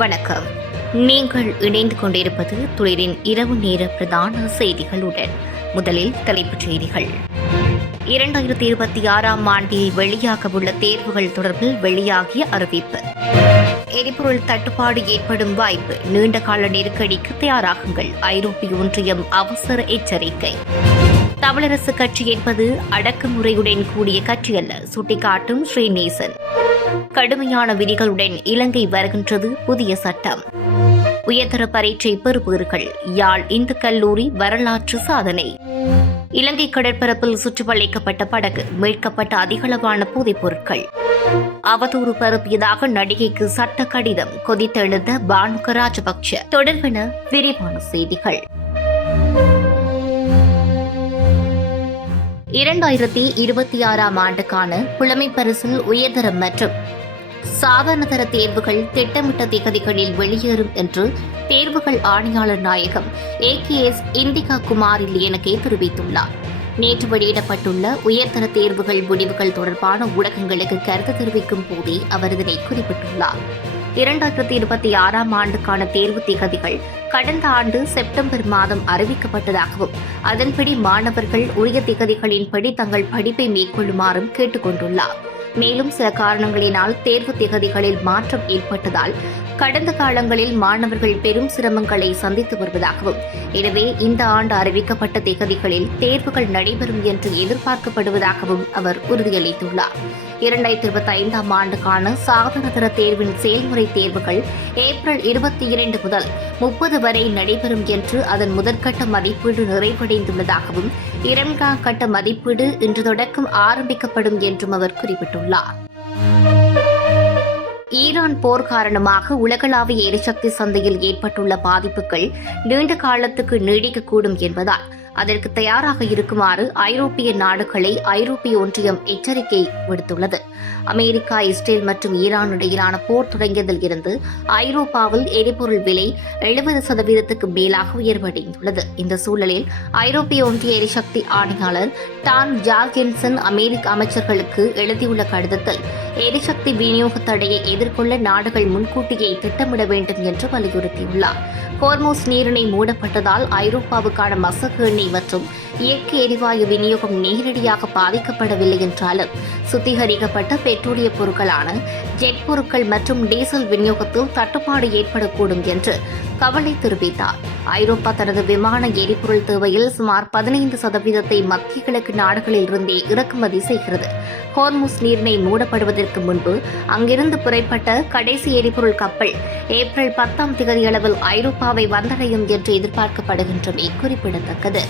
வணக்கம். நீங்கள் இணைந்து கொண்டிருப்பது துளிரின் இரவு நேர பிரதான செய்திகளுடன். முதலில் தலைப்புச் செய்திகள். 2026 ஆண்டில் வெளியாகவுள்ள தேர்வுகள் தொடர்பில் வெளியாகிய அறிவிப்பு. எரிபொருள் தட்டுப்பாடு ஏற்படும் வாய்ப்பு, நீண்டகால நெருக்கடிக்கு தயாராகுங்கள், ஐரோப்பிய ஒன்றியம் அவசர எச்சரிக்கை. தமிழரசு கட்சி என்பது அடக்குமுறையுடன் கூடிய கட்சி அல்ல, சுட்டிக்காட்டும் ஸ்ரீநேசன். கடுமையான விதிகளுடன் இலங்கை வருகின்றது புதிய சட்டம். உயர்தர பரீட்சை பெறுபவர்கள், யாழ் இந்து கல்லூரி வரலாற்று சாதனை. இலங்கை கடற்பரப்பில் சுற்றிவளைக்கப்பட்ட படகு, மீட்கப்பட்ட அதிகளவான போதைப் பொருட்கள். அவதூறு பரப்பியதாக நடிகைக்கு சட்ட கடிதம், கொதித்தெழுந்த பானுக ராஜபக்ஷ. தொடர்பென விரிவான செய்திகள். 2026 ஆண்டுக்கான புலமை பரிசில் உயர்தரம் மற்றும் சாதாரணதர தேர்வுகள் திட்டமிட்ட திகதிகளில் வெளியேறும் என்று தேர்வுகள் ஆணையாளர் நாயகம் AKS இந்திகா குமார் லியனகே தெரிவித்துள்ளார். நேற்று வெளியிடப்பட்டுள்ள உயர்தர தேர்வுகள் முடிவுகள் தொடர்பான ஊடகங்களுக்கு கருத்து தெரிவிக்கும் போதே அவர் இதனை குறிப்பிட்டுள்ளார். 2026 ஆண்டுக்கான தேர்வு திகதிகள் கடந்த ஆண்டு செப்டம்பர் மாதம் அறிவிக்கப்பட்டதாகவும் அதன்படி மாணவர்கள் உரிய திகதிகளின்படி தங்கள் படிப்பை மேற்கொள்ளுமாறும் கேட்டுக் கொண்டுள்ளார். மேலும் சில காரணங்களினால் தேர்வு திகதிகளில் மாற்றம் ஏற்பட்டதால் கடந்த காலங்களில் மாணவர்கள் பெரும் சிரமங்களை சந்தித்து வருவதாகவும், எனவே இந்த ஆண்டு அறிவிக்கப்பட்ட திகதிகளில் தேர்வுகள் நடைபெறும் என்று எதிர்பார்க்கப்படுவதாகவும் அவர் உறுதியளித்துள்ளார். 2025 ஆண்டுக்கான சாதாரணதர தேர்வின் செயல்முறை தேர்வுகள் ஏப்ரல் 22 முதல் 30 வரை நடைபெறும் என்று அதன் முதற்கட்ட மதிப்பீடு நிறைவடைந்துள்ளதாகவும், இரண்டாம் கட்ட மதிப்பீடு இன்று தொடக்கம் ஆரம்பிக்கப்படும் என்றும் அவர் குறிப்பிட்டுள்ளார். ஈரான் போர் காரணமாக உலகளாவிய எரிசக்தி சந்தையில் ஏற்பட்டுள்ள பாதிப்புகள் நீண்ட காலத்துக்கு நீடிக்கக்கூடும் என்பதால் அதற்கு தயாராக இருக்குமாறு ஐரோப்பிய நாடுகளை ஐரோப்பிய ஒன்றியம் எச்சரிக்கை விடுத்துள்ளது. அமெரிக்கா, இஸ்ரேல் மற்றும் ஈரான் இடையிலான போர் தொடங்கியதில் இருந்து ஐரோப்பாவில் எரிபொருள் விலை 70% மேலாக உயர்வடைந்துள்ளது. இந்த சூழலில் ஐரோப்பிய ஒன்றிய எரிசக்தி ஆணையாளர் டான் ஜார்கென்சன் அமெரிக்க அமைச்சர்களுக்கு எழுதியுள்ள கடிதத்தில் எரிசக்தி விநியோக தடையை எதிர்கொள்ள நாடுகள் முன்கூட்டியே திட்டமிட வேண்டும் என்று வலியுறுத்தியுள்ளார். ஹோர்மோஸ் நீரிணை மூடப்பட்டதால் ஐரோப்பாவுக்கான மசகு எண்ணெய் மற்றும் இயற்கை எரிவாயு விநியோகம் நேரடியாக பாதிக்கப்படவில்லை என்றாலும் சுத்திகரிக்கப்பட்ட பெட்ரோலிய பொருட்களான ஜெட் பொருட்கள் மற்றும் டீசல் விநியோகத்தில் தட்டுப்பாடு ஏற்படக்கூடும் என்று கவலை தெரிவித்தார். ஐரோப்பா தனது விமான எரிபொருள் தேவையில் சுமார் 15% மத்திய கிழக்கு நாடுகளில் இருந்தே இறக்குமதி செய்கிறது. ஹோர்முஸ் நீரிணை மூடப்படுவதற்கு முன்பு அங்கிருந்து புறப்பட்ட கடைசி எரிபொருள் கப்பல் ஏப்ரல் 10 அளவில் ஐரோப்பாவை வந்தடையும் என்று எதிர்பார்க்கப்படுகின்றமை குறிப்பிடத்தக்கது.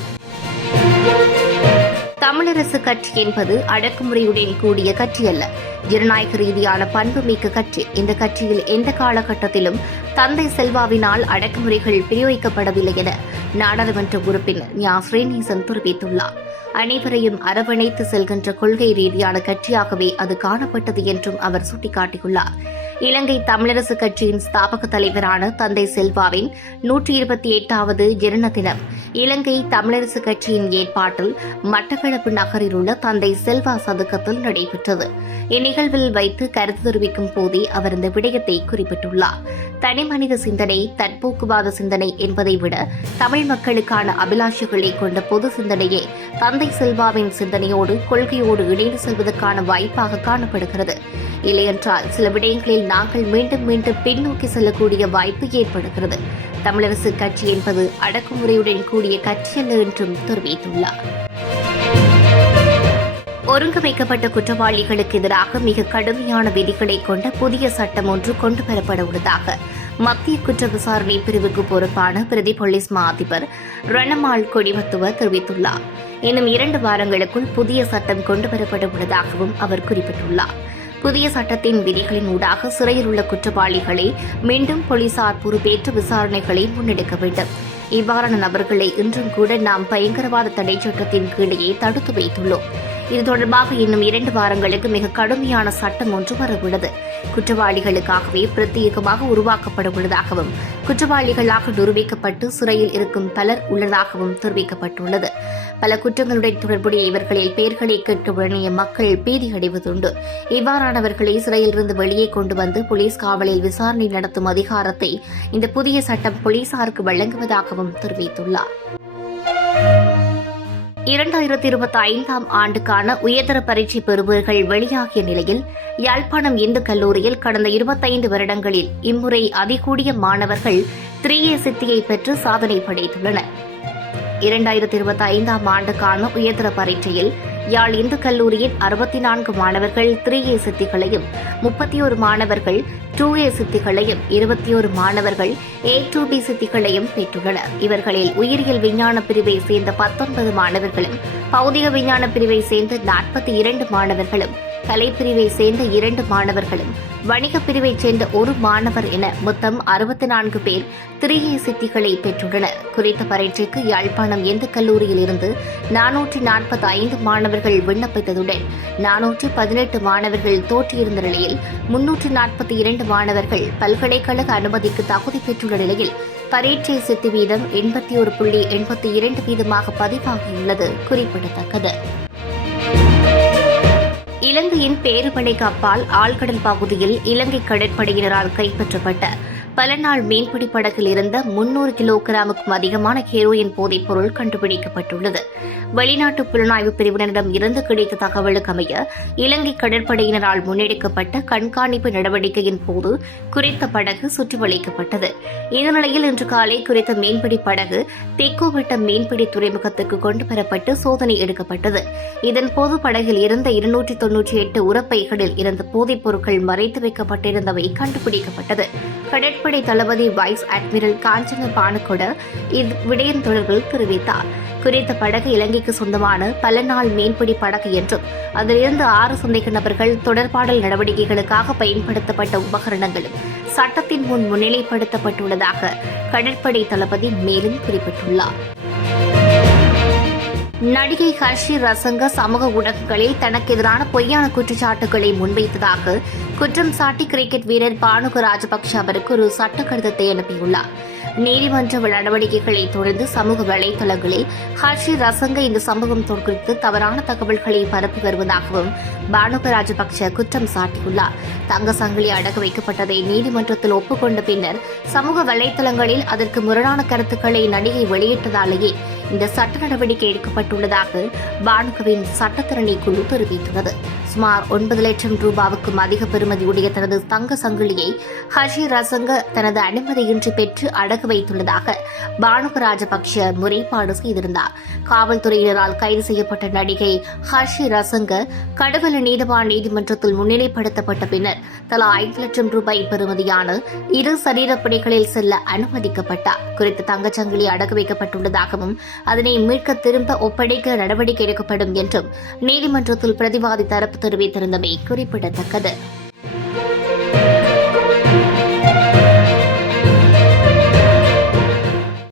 தமிழரசு கட்சி என்பது அடக்குமுறையுடன் கூடிய கட்சி அல்ல, ஜனநாயக ரீதியான பண்புமிக்க கட்சி. இந்த கட்சியில் எந்த காலகட்டத்திலும் தந்தை செல்வாவினால் அடக்குமுறைகள் பிரயோகிக்கப்படவில்லை என நாடாளுமன்ற உறுப்பினர் ஸ்ரீநேசன் தெரிவித்துள்ளார். அனைவரையும் அரவணைத்து செல்கின்ற கொள்கை ரீதியான கட்சியாகவே அது காணப்பட்டது என்றும் அவர் சுட்டிக்காட்டியுள்ளார். இலங்கை தமிழரசு கட்சியின் ஸ்தாபக தலைவரான தந்தை செல்வாவின் 128வது ஜனன தினம் இலங்கை தமிழரசு கட்சியின் ஏற்பாட்டில் மட்டக்களப்பு நகரில் உள்ள தந்தை செல்வா சதுக்கத்தில் நடைபெற்றது. இந்நிகழ்வில் வைத்து கருத்து தெரிவிக்கும் போதே அவர் இந்த விடயத்தை குறிப்பிட்டுள்ளார். தனிமனித சிந்தனை, தற்போக்குவாத சிந்தனை என்பதை விட தமிழ் மக்களுக்கான அபிலாஷைகளை கொண்ட பொது சிந்தனையே தந்தை செல்வாவின் சிந்தனையோடு கொள்கையோடு இணைந்து செல்வதற்கான வாய்ப்பாக காணப்படுகிறது. இல்லையென்றால் சில விடயங்களில் நாங்கள் மீண்டும் மீண்டும் பின்னோக்கி செல்லக்கூடிய வாய்ப்பு ஏற்படுகிறது. தமிழரசு கட்சி என்பது அடக்குமுறையுடன் கூடிய கட்சியல்ல என்றும் தெரிவித்துள்ளார். ஒருங்கமைக்கப்பட்ட குற்றவாளிகளுக்கு எதிராக மிக கடுமையான விதிகளை கொண்ட புதிய சட்டம் ஒன்று கொண்டுவரப்பட உள்ளதாக மத்திய குற்ற விசாரணை பிரிவுக்கு பொறுப்பான பிரதி போலீஸ் மா அதிபர் ரணமால் கொடிவத்துவ தெரிவித்துள்ளார். இன்னும் 2 வாரங்களுக்குள் புதிய சட்டம் கொண்டுவரப்பட உள்ளதாகவும் அவர் குறிப்பிட்டுள்ளார். புதிய சட்டத்தின் விதிகளின் ஊடாக சிறையில் உள்ள குற்றவாளிகளை மீண்டும் போலீசார் பொறுப்பேற்று விசாரணைகளை முன்னெடுக்க வேண்டும். இவ்வாறான நபர்களை இன்றும் கூட நாம் பயங்கரவாத தடை சட்டத்தின் கீழே தடுத்து வைத்துள்ளோம். இது தொடர்பாக இன்னும் 2 வாரங்களுக்கு மிக கடுமையான சட்டம் ஒன்று வரவுள்ளது. குற்றவாளிகளுக்காகவே பிரத்யேகமாக உருவாக்கப்பட உள்ளதாகவும் குற்றவாளிகளாக நிரூபிக்கப்பட்டு சிறையில் இருக்கும் பலர் உள்ளதாகவும் தெரிவிக்கப்பட்டுள்ளது. பல குற்றங்களுடன் தொடர்புடைய இவர்களில் பெயர்களை கேட்க வேண்டிய மக்கள் பீதியடைவதுண்டு. இவ்வாறானவர்களை சிறையிலிருந்து வெளியே கொண்டு வந்து போலீஸ் காவலில் விசாரணை நடத்தும் அதிகாரத்தை இந்த புதிய சட்டம் போலீசாருக்கு வழங்குவதாகவும் தெரிவித்துள்ளார். 2025 ஆண்டுக்கான உயர்தர பரீட்சை பெறுபவர்கள் வெளியாகிய நிலையில் யாழ்ப்பாணம் இந்து கல்லூரியில் கடந்த 25 வருடங்களில் இம்முறை அதிகூடிய மாணவர்கள் 3A சித்தியை பெற்று சாதனை படைத்துள்ளனர். 2025 ஆண்டுக்கான உயர்தர பரீட்சையில் யாழ் இந்து கல்லூரியின் 64 மாணவர்கள் 3A சித்திகளையும் 31 மாணவர்கள் 2A சித்திகளையும் 21 மாணவர்கள் A2B சித்திகளையும் பெற்றுள்ளனர். இவர்களில் உயிரியல் விஞ்ஞான பிரிவை சேர்ந்த 19 மாணவர்களும், பௌதிக விஞ்ஞான பிரிவை சேர்ந்த 42 மாணவர்களும், கலைப்பிரிவை சேர்ந்த 2 மாணவர்களும், வணிக பிரிவைச் சேர்ந்த 1 மாணவர் என மொத்தம் 64 பேர் 3A சித்திகளை பெற்றுள்ளனர். குறித்த பரீட்சைக்கு யாழ்ப்பாணம் இந்து கல்லூரியில் இருந்து 445 மாணவர்கள் விண்ணப்பித்ததுடன் 418 மாணவர்கள் தோற்றியிருந்த நிலையில் 342 மாணவர்கள் பல்கலைக்கழக அனுமதிக்கு தகுதி பெற்றுள்ள நிலையில் பரீட்சை சித்தி வீதம் 81.82 வீதமாக பதிவாகியுள்ளது குறிப்பிடத்தக்கது. இலங்கையின் பேருமலைக்கு அப்பால் ஆழ்கடல் பகுதியில் இலங்கை கடற்படையினரால் கைப்பற்றப்பட்ட பல நாள் மீன்பிடி படகில் இருந்த 300 கிலோகிராமுக்கும் அதிகமான ஹெரோயின் போதைப் பொருள் கண்டுபிடிக்கப்பட்டுள்ளது. வெளிநாட்டு புலனாய்வு பிரிவினரிடம் இருந்து கிடைத்த தகவலுக்கு அமைய இலங்கை கடற்படையினரால் முன்னெடுக்கப்பட்ட கண்காணிப்பு நடவடிக்கையின் போது குறித்த படகு சுற்றி வளைக்கப்பட்டது. இந்த நிலையில் இன்று காலை குறித்த மீன்பிடி படகு தெக்கோவட்ட மீன்பிடி துறைமுகத்துக்கு கொண்டுவரப்பட்டு சோதனை எடுக்கப்பட்டது. இதன்போது படகில் இருந்த 298 உரப்பைகளில் இருந்த போதைப் பொருட்கள் மறைத்து வைக்கப்பட்டிருந்தவை கண்டுபிடிக்கப்பட்டது. கடற்படை தளபதி வைஸ் அட்மிரல் காஞ்சன பானகொட இவ்விடயம் தொடர்பில் தெரிவித்தார். குறித்த படகு இலங்கைக்கு சொந்தமான பல நாள் மீன்பிடி படகு என்றும் அதிலிருந்து 6 சந்தேக நபர்கள் தொடர்பாடல் நடவடிக்கைகளுக்காக பயன்படுத்தப்பட்ட உபகரணங்களும் சட்டத்தின் முன் முன்னிலைப்படுத்தப்பட்டுள்ளதாக கடற்படை தளபதி மேலும் குறிப்பிட்டுள்ளார். நடிகை ஹர்ஷி ரசங்க சமூக ஊடகங்களில் தனக்கு எதிரான பொய்யான குற்றச்சாட்டுகளை முன்வைத்ததாக குற்றம் சாட்டி கிரிக்கெட் வீரர் பானுக ராஜபக்ஷ அவருக்கு ஒரு சட்ட கடிதத்தை அனுப்பியுள்ளார். நீதிமன்ற நடவடிக்கைகளை தொடர்ந்து சமூக வலைதளங்களில் ஹர்ஷி ரசங்க இந்த சம்பவம் குறித்து தவறான தகவல்களை பரப்பி வருவதாகவும் பானுக ராஜபக்ஷ குற்றம் சாட்டியுள்ளார். தங்க சங்கிலி அடகு வைக்கப்பட்டதை நீதிமன்றத்தில் ஒப்புக்கொண்ட பின்னர் சமூக வலைதளங்களில் அதற்கு முரணான கருத்துக்களை நடிகை வெளியிட்டதாலேயே இந்த சட்ட நடவடிக்கை எடுக்கப்பட்டுள்ளதாக பானுகவின் சட்டத்திரணி குழு தெரிவித்துள்ளது. சுமார் 9 லட்சம் ரூபாவுக்கும் அதிக பெறுமதியுடைய தனது தங்க சங்கிலியை ஹர்ஷி ரசங்க தனது அனுமதியின்றி பெற்று அடகு வைத்துள்ளதாக பானுக ராஜபக்ஷ முறைப்பாடு செய்திருந்தார். காவல்துறையினரால் கைது செய்யப்பட்ட நடிகை ஹர்ஷி ரசங்க கடுவல நீதவான் நீதிமன்றத்தில் முன்னிலைப்படுத்தப்பட்ட பின்னர் தலா 5 லட்சம் ரூபாய் பெறுமதியான 2 சரீரப்பணிகளில் செல்ல அனுமதிக்கப்பட்டார். குறித்த தங்கச்சங்கிலி அடகு வைக்கப்பட்டுள்ளதாகவும் அதனை மீட்க திரும்ப ஒப்படைக்க நடவடிக்கை எடுக்கப்படும் என்றும் நீதிமன்றத்தில் பிரதிவாதி தரப்பு தெரிவித்திருந்தமை குறிப்பிடத்தக்கது.